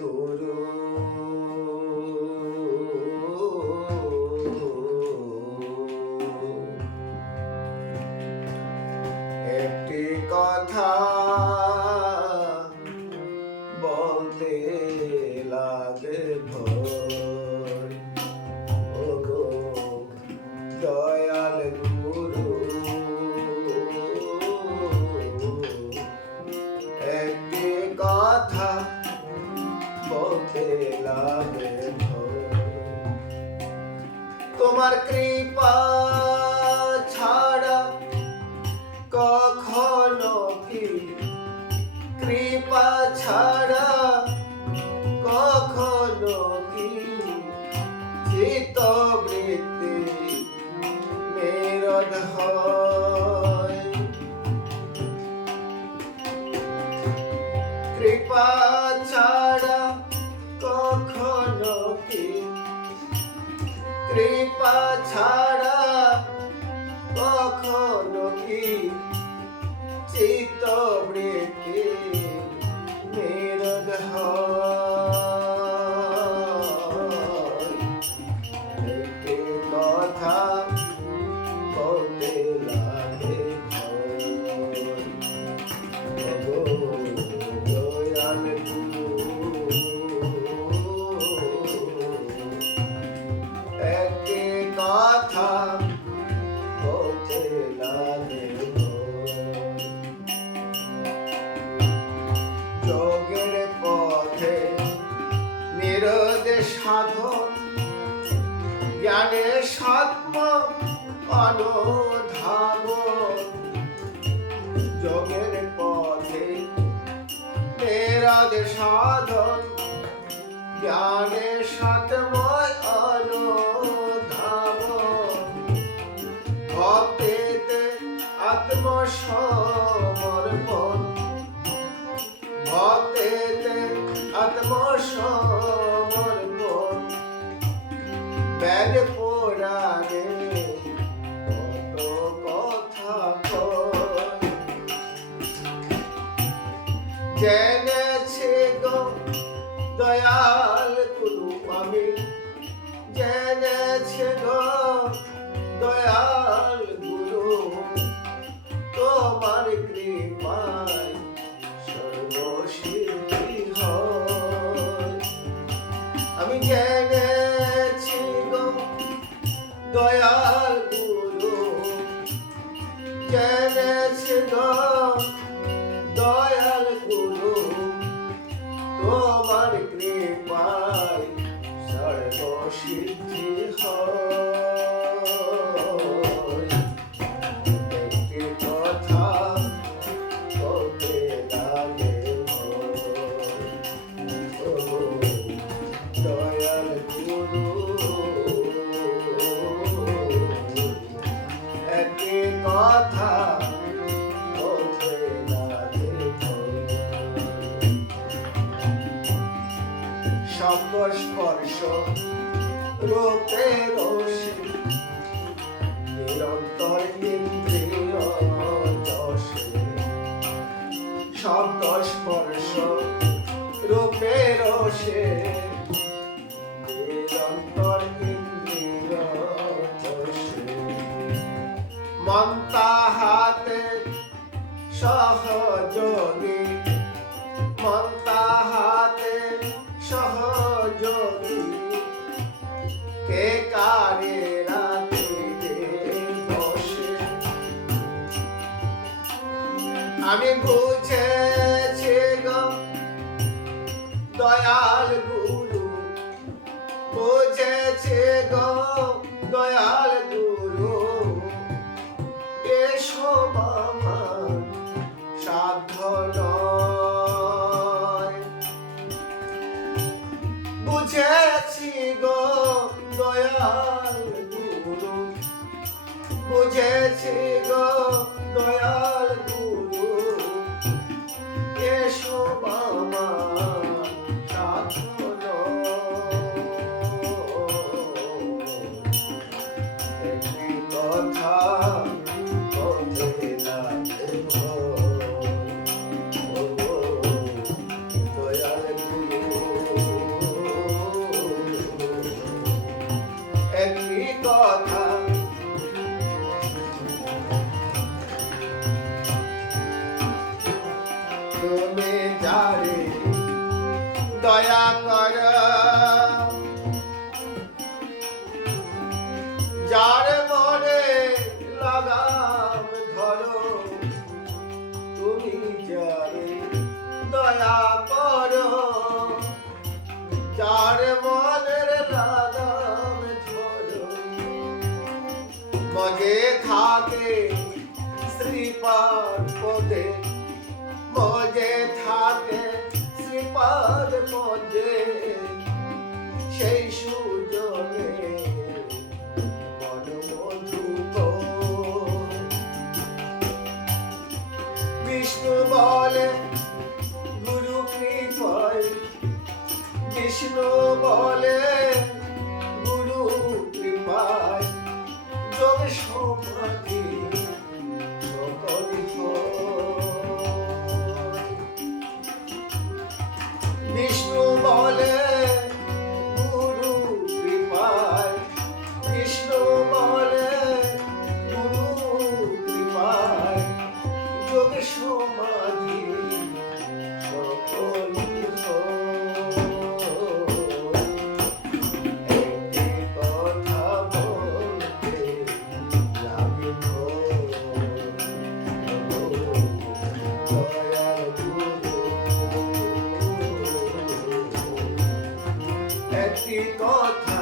গুরু একটি কথা বলতে লাগে ভয়, ওগো দয়াল গুরু একটি কথা বলতে লাগে ভয়। তোমার কৃপা ছাড়া কখনো কি, কৃপা ছাড়া কখনো কি চিত্তবৃত্তি নিরোধ হয়। কৃপা ছাড়া কখনো কি, কৃপা ছাড়া কখনো কি চিত্তবৃত্তি নিরোধ হয়। একটি কথা বলতে লাগে ভয়, ওগো দয়াল গুরু একটি কথা বলতে লাগে যোগের পথে নিরোধ সাধন, জ্ঞানের সাত্ম অনুধাবন। যোগের পথে নিরোধ সাধন, জ্ঞানের সাত্ময় অনুধাবন। ভক্তিতে আত্মসমর্পণ, ভক্তিতে আত্মসমর্পণ। বেদ পুরাণে কত কথা কয়, জেনেছি গো দয়াল গুরু আমি, জেনেছি গো দয়াল গুরু তোমার কৃপায় সর্বসিদ্ধি হয়। আমি জেনেছি গো দয়াল গুরু, জেনেছি গো দয়াল গুরু তোমার কৃপায় সর্বসিদ্ধি হয়। একটি কথা বলতে লাগে ভয়, ওগো দয়াল গুরু একটি কথা বলতে লাগে ভয়। শব্দ স্পর্শ রূপে রসে নিরন্তর ইন্দ্রিয় দশে। শব্দ স্পর্শ রূপে রসে নিরন্তর ইন্দ্রিয় দশে। মন তাহাতে সহযোগী, মন তাহাতে সহযোগী। কে কারে রাখিবে বসে, আমি বুঝেছি গো দয়াল গুরু, বুঝেছি গো দয়াল গুরু এসব আমার সাধ্য নয়। বুঝেছি গো দয়াল গুরু, বুঝেছি গো দয়াল গুরু এসব আমার সাধ্য নয়। একটি কথা বলতে লাগে ভয়, ওগো দয়াল গুরু দয়া কর যার মনে লাগাম ধরো তুমি যারে দয়া করো যার মনের লাগাম ধরো মজে থাকে শ্রীপাদ পদে মজে থাকে শ্রীপাদ পদে সেই সুযোগে বিষ্ণু বলে গুরু কৃপায় বিষ্ণু বলে গুরু কৃপায় যোগ সমাধি সকলই হয়। বিষ্ণু বলে গুরু কৃপায় বিষ্ণু বলে গুরু কৃপায় যোগ সমাধি সকলই একটি কথা বলতে লাগে দয়াল গুরু একটি কথা